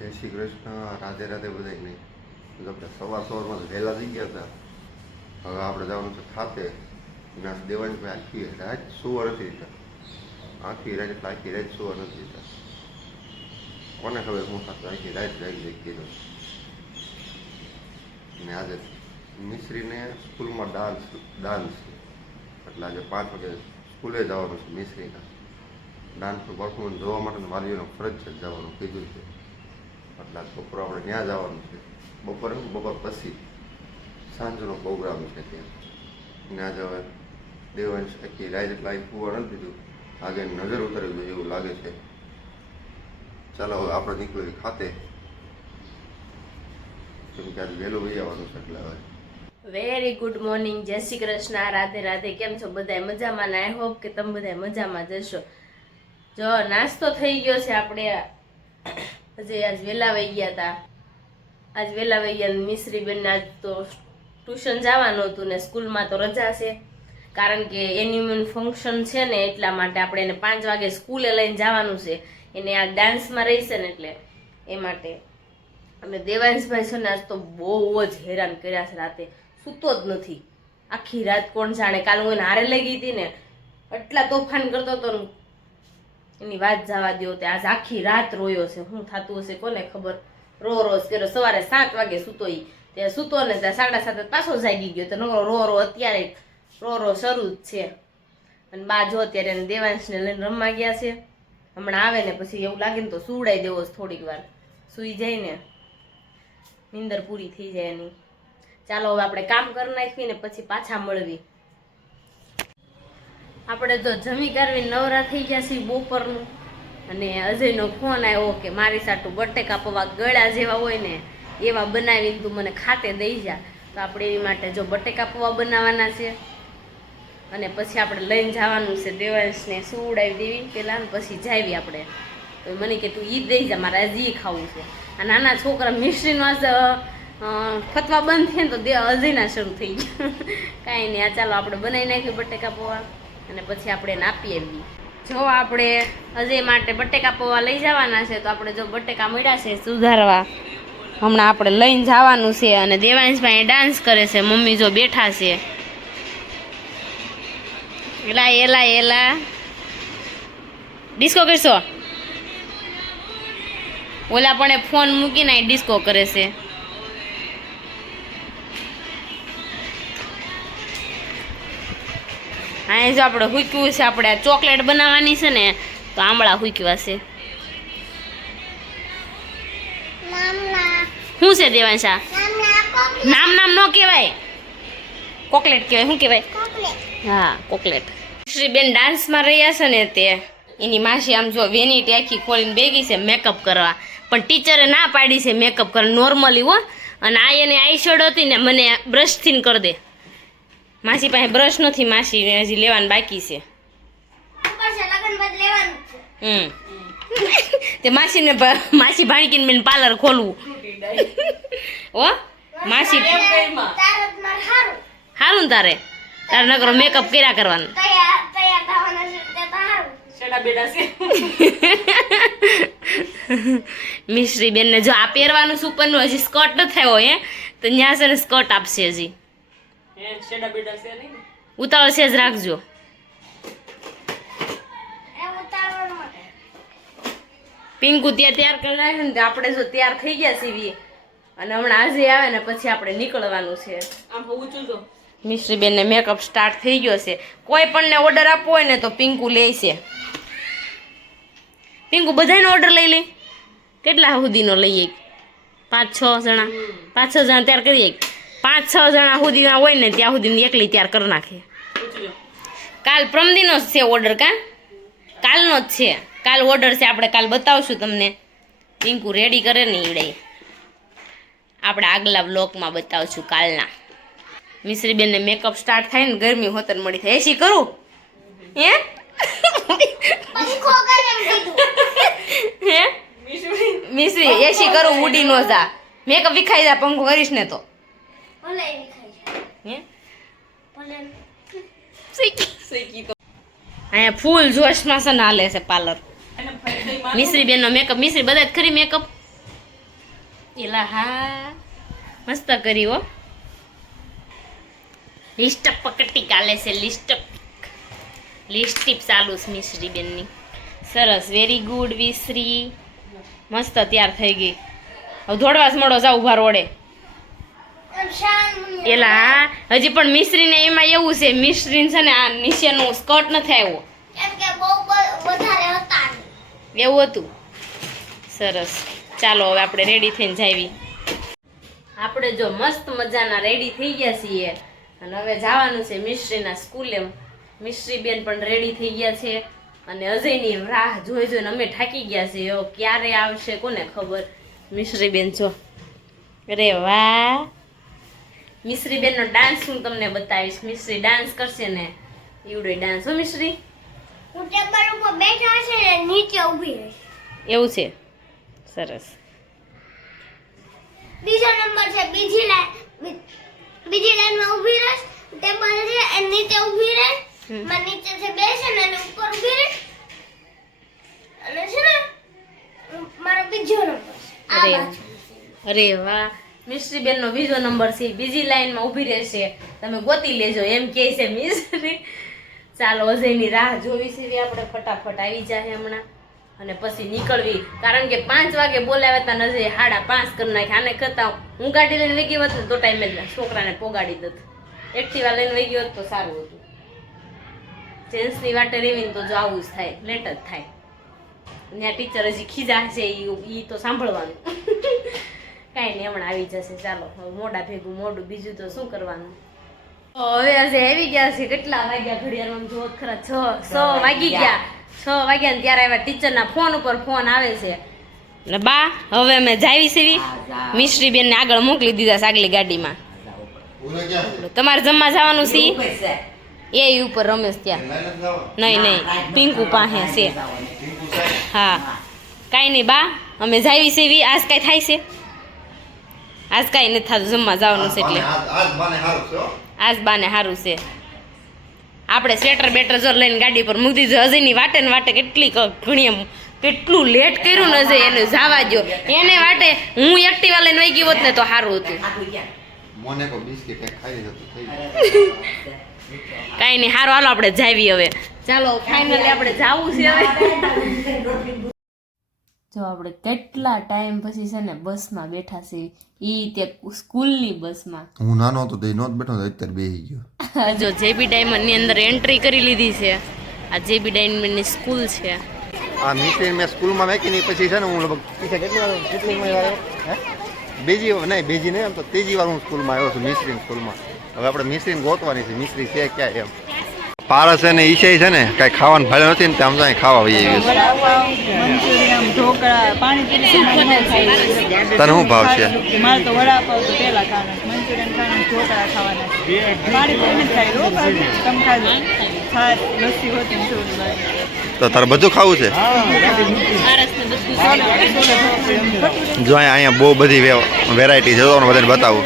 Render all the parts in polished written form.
જય શ્રી કૃષ્ણ, રાધે રાધે બધાને. આપણે સવારમાં વહેલા થઈ ગયા હતા. હવે આપણે જવાનું છે ખાતે. ના દેવાંશભાઈ આખી રાત સુવા નથી દીધા. આખી રાત એટલે આખી રાત સુવા નથી દીધા. કોને ખબર હું ખાતો આખી રાત જાગી કીધું. ને આજે મિશ્રીને સ્કૂલમાં ડાન્સ છે. એટલે આજે 5 વાગે સ્કૂલે જવાનું છે મિશ્રીના. ડાન્સનું પરફોર્મન્સ જોવા માટે વાલીઓનો ફરજ છે જવાનું કીધું છે. એટલે બપોર આપણે ત્યાં જવાનું છે. બપોર પછી સાંજનો પ્રોગ્રામ છે ત્યાં. ત્યાં જ હવે દેવાંશ આખી રાત એટલે અહીં કુવા નથી દીધું. આગે નજર ઉતારી દઉં એવું લાગે છે. ચાલો હવે આપણે નીકળીએ ખાતે, કેમ કે આજે વહેલું વહી આવવાનું છે. એટલે હવે વેરી ગુડ મોર્નિંગ, જય શ્રી કૃષ્ણ, રાધે રાધે. કેમ છો બધા? મજામાં? આઈ હોપ કે તમે બધા મજામાં જશો. જો નાસ્તો થઈ ગયો છે. આપણે હજી આજ વહેલા વહી ગયા હતા. મિશ્રી બેન આજ તો ટ્યુશન જવાનું હતું ને સ્કૂલમાં તો રજા છે, કારણ કે એન્યુઅલ ફંક્શન છે ને એટલા માટે આપણે એને 5 વાગે સ્કૂલે લઈને જવાનું છે. એને આ ડાન્સમાં રહેશે ને એટલે એ માટે. અને દેવાંશભાઈ છે ને આજ તો બહુ જ હેરાન કર્યા છે. રાતે સૂતો જ નથી આખી રાત. કોણ જાણે, કાલ હું એને હારે લઈ ગઈ હતી ને એટલા તોફાન કરતો હતો ને એની વાત જવા દો. તે આજ આખી રાત રોયો છે. શું થતું હશે કોને ખબર. રોજ કર્યો. સવારે 7 વાગે સૂતો તે સૂતો ને ત્યાં 7:30 પાછો જાગી ગયો. તો રો અત્યારે રો શરૂ જ છે. અને બા જો અત્યારે એને દેવાંશને લઈને રમવા ગયા છે. હમણાં આવે ને પછી એવું લાગે ને તો સુવડાઈ દેવો થોડીક વાર. સુઈ જાય ને નીંદર પૂરી થઈ જાય એની. ચાલો હવે આપણે કામ કરી નાખીએ ને પછી પાછા મળવી. આપણે તો જમી કરવી નવરા થઈ ગયા છીએ બપોરનું. અને અજયનો ફોન આવ્યો કે મારી સાટું બટેકા પૌવા ગળા જેવા હોય ને એવા બનાવીને તું મને ખાતે દઈ જા. તો આપણે એની માટે જો બટેકા પૌવા બનાવવાના છે. અને પછી આપણે લઈને જવાનું છે દેવાંશને સુવડાવી દેવી પહેલાં, પછી જાવી આપણે. તો મને કે તું ઈ દઈ જા, મારે હજી ખાવું છે. આ નાના છોકરા મિશ્રીનો આજ ખતવા બંધ થયા ને તો અજયના શરૂ થઈ ગયા. કાંઈ નહીં, આ ચાલો આપણે બનાવી નાખ્યું બટેકા પૌવા અને પછી આપણે એને આપી આવી. જો આપણે અજય માટે બટેકા પૌવા લઈ જવાના છે. તો આપણે જો બટેકા મળ્યા છે સુધારવા, હમણાં આપણે લઈને જવાનું છે. અને દેવાંશભાઈ ડાન્સ કરે છે, મમ્મી જો બેઠા છે. એલા ડિસ્કો કરશો? ઓલા પણ ફોન મૂકીને ડિસ્કો કરે છે. હા, જો આપણે હુક્યું છે. આપણે ચોકલેટ બનાવવાની છે ને તો આંબળા હુક્યા છે. શું છે દેવાંશા? નામ નો કહેવાય, ચોકલેટ કહેવાય. શું કહેવાય? હા, ચોકલેટ. શ્રીબેન ડાન્સમાં રહ્યા છે ને તે એની માસી આમ જો વેનીટી આખી ખોલીને બેગી છે મેકઅપ કરવા. પણ ટીચરે ના પાડી છે મેકઅપ કરવા નોર્મલી હો. અને આ એને આઈ શેડો હતી ને મને બ્રશથી કરી દે. માસી પાસે બ્રશ નથી, માસી હજી લેવાનું બાકી છે. તે માસી ભાણકીને બેન પાર્લર ખોલવું હો. માસી સારું ને તારે નકરો મેકઅપ કર્યા કરવાનું. મિશ્રી બેન ને જો આ પહેરવાનું સુપરનું હજી સ્કર્ટ ન થયો હે તો ત્યાં છે ને સ્કર્ટ આપશે. હજી ઉતાવળ છે જ રાખજો. પિંકુ ત્યાં તૈયાર કરી નાખે ને આપણે જો તૈયાર થઈ ગયા છીએ. અને હમણાં આજે આવે ને પછી આપણે નીકળવાનું છે. મિશ્રી બેન ને મેકઅપ સ્ટાર્ટ થઈ ગયો છે. કોઈ પણ ને ઓર્ડર આપવો હોય ને તો પિંકુ લે છે. પિંકુ બધાનો ઓર્ડર લઈ લે. કેટલા સુધીનો લઈએ? 5-6 જણા 5-6 જણા તૈયાર કરીએ. 5-6 જણા સુધીના હોય ને ત્યાં સુધી એકલી તૈયાર કરી નાખે. કાલ પ્રમદીનો જ છે ઓર્ડર. કાલનો જ છે. કાલ ઓર્ડર છે. આપણે કાલ બતાવશું તમને. પિંકુ રેડી કરે ને ઈડે આપણે આગલા બ્લોકમાં બતાવશું કાલના. મિશ્રીબેન ને મેકઅપ સ્ટાર્ટ થાય ને ગરમી હોતર મળી થાય. એસી કરું હે મિશ્રી એસી કરું ઉડી નો જા. મેકઅપ વિખાઈ જા પંખો કરીશ ને તો. અહીંયા ફૂલ જોશમાં છે ને હાલે છે પાર્લર. મિશ્રી બેન નો મેકઅપ. મિશ્રી બધા જ ખરી મેકઅપ એલા હા મસ્ત કરી હો. લિસ્ટ પકડી કાલે છે લિસ્ટિપ ચાલુ છે મિશ્રી બેનની. સરસ વેરી ગુડ વિશ્રી મસ્ત તૈયાર થઈ ગઈ. હવે દોડવા જ મળો જાવ ઉભા રોડે. એલા હજી પણ મિશ્રીને એમાં એવું છે મિશ્રી છે ને આ નીચેનું સ્કર્ટ નથી આવ્યો એવું હતું. સરસ ચાલો હવે આપણે રેડી થઈને જાવી. આપણે જો મસ્ત મજાના રેડી થઈ ગયા છીએ અને હવે જવાનું છે મિશ્રીના સ્કૂલે. મિશ્રી બેન પણ રેડી થઈ ગયા છે અને અજયની રાહ જોઈ જોઈને અમે થાકી ગયા છીએ. ક્યારે આવશે કોને ખબર. મિશ્રી બેન જો અરે વાહ. મિશ્રી બેનનો ડાન્સ હું તમને બતાવીશ. મિશ્રી ડાન્સ કરશે ને એવડો ડાન્સ હો મિશ્રી. હું ટેબલ ઉપર બેઠા છે ને નીચે ઊભી રહીશ. એવું છે સરસ. બીજો નંબર છે બીજી લાઈનમાં ઊભી રહીશ. ટેબલ છે એ નીચે ઊભી રહીશ. માં નીચે છે બેસે ને એને ઉપર ઊભી રહીશ. અને છે ને મારો બીજો નંબર છે આ અરે બાજુ. અરે વાહ. મિશ્રી બેનનો બીજો નંબર છે બીજી લાઈનમાં ઊભી રહેશે. તમે ગોતી લેજો એમ કહે છે મિશ્રી. ચાલો અજયની રાહ જોવી છે આપણે ફટાફટ આવી જાય હમણાં અને પછી નીકળવી. કારણ કે 5 વાગે બોલાવ્યા હતા નજરે 5:30 કરી નાખ્યા. આને કરતા હું ગાડી લઈને વહી ગઈ હોત ને તો ટાઈમે જ છોકરાને પોગાડી દત. એક્ટિવા લઈને વહી ગયો તો સારું હતું. જેન્ટ્સની વાટે રેવીને તો જો આવું જ થાય લેટ જ થાય. ત્યાં ટીચર હજી ખીજા છે એ તો સાંભળવાનું. કાંઈ નહીં હમણાં આવી જશે. ચાલો હવે મોડા ભેગું મોડું બીજું તો શું કરવાનું. હવે આજે આવી ગયા છે. કેટલા વાગ્યા ઘડિયાળમાં જોત ખરા 6 વાગી ગયા. 6 વાગ્યા ને ત્યારે આવ્યા. ટીચરના ફોન ઉપર ફોન આવે છે ને બા હવે અમે જાવી સીવી મિશ્રી બેનને આગળ મોકલી દીધા છે આગલી ગાડીમાં. તમારે જમવા જવાનું છે એ ઉપર રમેશ ત્યાં. નહીં પિંકુ પાસે છે. હા કાંઈ નહીં બા અમે જાવી સીવી. આજ કાંઈ થાય છે? આજ કાંઈ નથી થતું જમવા જવાનું છે એટલે આજ બાને સારું છે. આપણે સ્વેટર બેટર જો લઈને ગાડી પર મૂકી દીધું. અજયની વાટે ને વાટે કેટલી ઘણી કેટલું લેટ કર્યું ને અજય એને જવા દો. એને વાટે હું એક્ટિવા લઈને વહી ગઈ હોત ને તો સારું હતું. કાંઈ નહીં સારું હાલો આપણે જાવી હવે. ચાલો ફાઇનલી આપણે જાવું છે હવે. જો આપણે કેટલા ટાઈમ પછી છે ને બસમાં બેઠા છે. ઈ તે સ્કૂલની બસમાં. હું નાનો હતો તો નોત બેઠો અત્યારે બેસી ગયો. જો જેબી ડાયમંડ ની અંદર એન્ટ્રી કરી લીધી છે. આ જેબી ડાયમંડ ની સ્કૂલ છે. આ મિશ્રી મેં સ્કૂલમાં મેકી નહીં પછી છે ને હું લગભગ કેટલી વાર બીજી નહીં આમ તો ત્રીજી વાર હું સ્કૂલમાં આવ્યો છું મિશ્રીની સ્કૂલમાં. હવે આપણે મિશ્રીને ગોતવાની છે. મિશ્રી છે ક્યાં એમ. પારસ અને ઈશાઈ છે ને કાંઈ ખાવાનું ભાડ્યો નથી ને ત્યાં જાય ખાવા વહી આવ્યું છે. તને શું ભાવ છે? મારે તો વડાપાવ તો પેલા ખાવાના, મંચુરિયન ખાવાના, ઢોકળા ખાવાના, પાણીપુરી નથી ખાઈ રોજ તમે ખાઈ છાશ લસ્સી હોતી ને થોડી વાર. તો તારે બધું ખાવું છે? જો અહીંયા બહુ બધી વેરાયટી છે. તો બધાને બતાવું.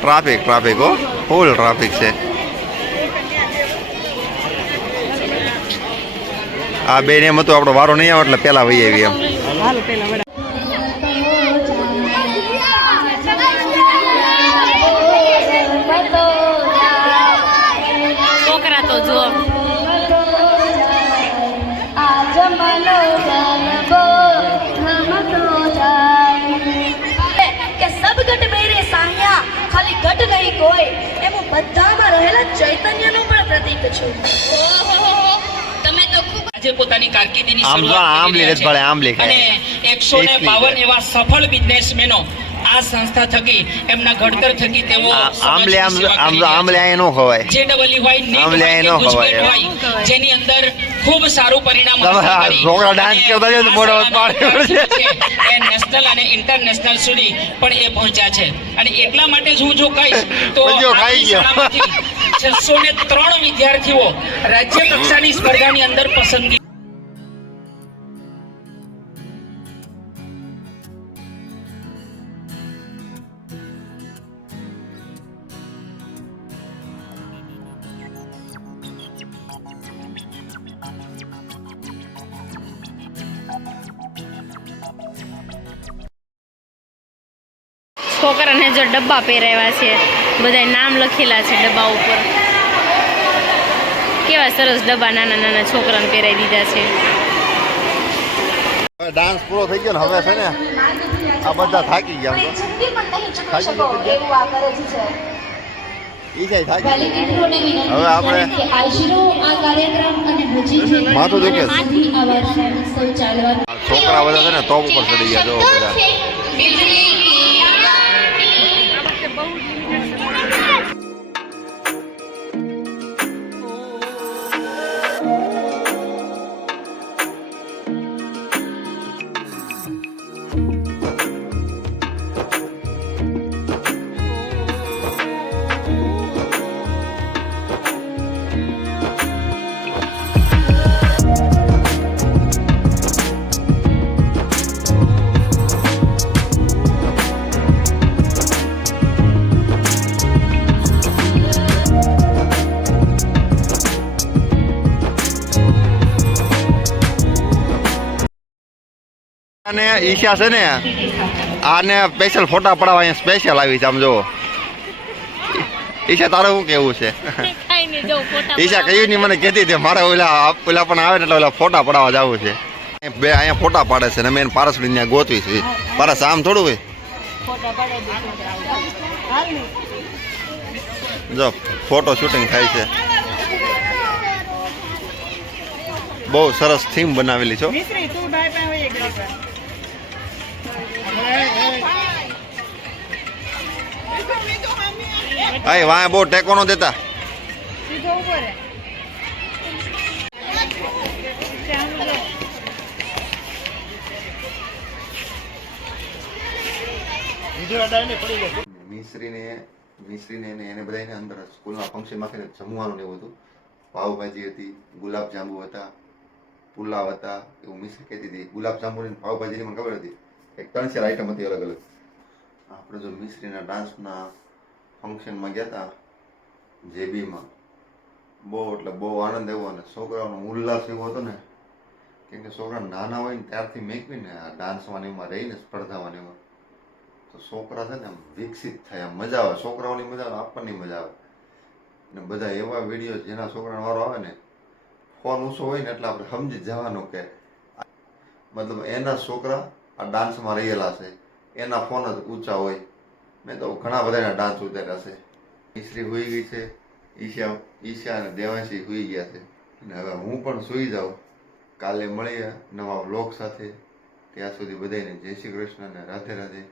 ટ્રાફિક હો ફૂલ ટ્રાફિક છે. આ બેન એમ હતું આપણો વારો નહીં આવે એટલે પેલા વહી આવી એમ. હાલો પેલા વડા છોકરા તો જો કે સબ ગઢ મેરે સાહિયા ખાલી ગઢ નહીં કોઈ એમ હું બધામાં રહેલા ચૈતન્યનું પણ પ્રતીક છું. તમે તો ખૂબ આજે પોતાની કારકિર્દીની આમ શરૂઆત કરી રહ્યા છે. આમ લે અને 152 એવા સફળ બિઝનેસમેનો આ સંસ્થા થકી એમના ઘડતર થકી તેઓ આમલે આય નો ખવાય. JEE હોય આમલે આય નો ખવાય. જેની અંદર ખૂબ સારું પરિણામ છોકરા ડાન્સ કરતા છે મોડો પાડ્યો છે. એ નેશનલ અને ઇન્ટરનેશનલ સુધી પણ એ પહોંચ્યા છે. અને એટલા માટે જ હું જો કહીશ તો બધો ખાઈ ગયો. 603 વિદ્યાર્થીઓ રાજ્ય કક્ષાની સ્પર્ધાની અંદર પસંદગી છોકરાને જો ડબ્બા પહેરાવ્યા છે, બધા નામ લખેલા છે ડબ્બા ઉપર. કેવા સરસ ડબ્બા નાના નાના છોકરાને પહેરાવી દીધા છે. ડાન્સ પૂરો થઈ ગયો ને હવે છે ને આ બધા થાકી ગયા આમ તો. ઈશાય થાકી ગયો. હવે આપણે માથું દુખે છે. છોકરા બધા છે ને ટોપ ઉપર ચડી ગયા જો બધા. અને ઈશા છે ને આને સ્પેશિયલ ફોટા પડાવવા અહીંયા સ્પેશિયલ આવી છે આમ જો. ઈશા તારે શું કેવું છે? ઈશા કહ્યું નહીં મને કહેતી હતી મારે ઓલા પણ આવે ને એટલે ઓલા ફોટા પડાવવા જવું છે. બે અહીંયા ફોટા પાડે છે ને મેં પારસડી ત્યાં ગોતવી છે. પારસ આમ થોડું હોય જો ફોટો શૂટિંગ થાય છે. બહુ સરસ થીમ બનાવેલી છો. મિશ્રી તું ભાઈ પાસે હોય એક રીત હા વાંહે બહુ ટેકો નો દેતા. સીધો ઉભો રહે. મિશ્રીને એને બધાને અંદર સ્કૂલના ફંક્શનમાં જમવાનું ને એવું હતું. પાવભાજી હતી, ગુલાબજાંબુ હતા, પુલાવ હતા, એવું મિશ્રી કહેતી હતી. ગુલાબજાંબુ ને પાવભાજીની મને ખબર હતી. એક 3-4 આઈટમ હતી અલગ અલગ. આપણે જો મિશ્રીના ડાન્સના ફંક્શનમાં ગયા હતા જેબીમાં, બહુ એટલે બહુ આનંદ આવ્યો અને છોકરાઓનો ઉલ્લાસ એવો હતો ને કેમ કે છોકરા નાના હોય ને ત્યારથી મેકવીને આ ડાન્સમાં એમાં રહીને સ્પર્ધામાં એમાં તો છોકરા છે ને આમ વિકસિત થાય, આમ મજા આવે. છોકરાઓની મજા આવે, આપણને મજા આવે. ને બધા એવા વિડીયો જેના છોકરાનો વારો આવે ને ફોન ઊંચો હોય ને એટલે આપણે સમજી જવાનું કે મતલબ એના છોકરા આ ડાન્સમાં રહેલા છે, એના ફોન જ ઊંચા હોય. મેં તો ઘણા બધાના ડાન્સ ઉતાર્યા છે. મિશ્રી હોઈ ગઈ છે, ઈશા અને દેવાંશી હોઈ ગયા છે અને હવે હું પણ સૂઈ જાઉં. કાલે મળીએ નવા વ્લોગ સાથે. ત્યાં સુધી બધાને જય શ્રી કૃષ્ણ અને રાધે રાધે.